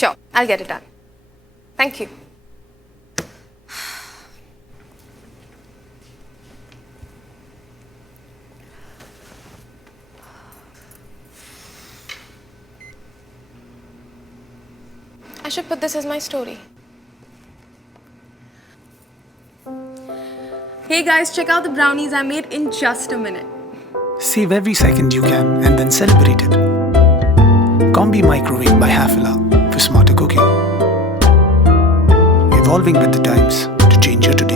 Sure, I'll get it done. Thank you. I should put this as my story. Hey guys, check out the brownies I made in just a minute. Save every second you can and then celebrate it. Combi Microwave by Hafele for smarter cooking. Evolving with the times to change your today.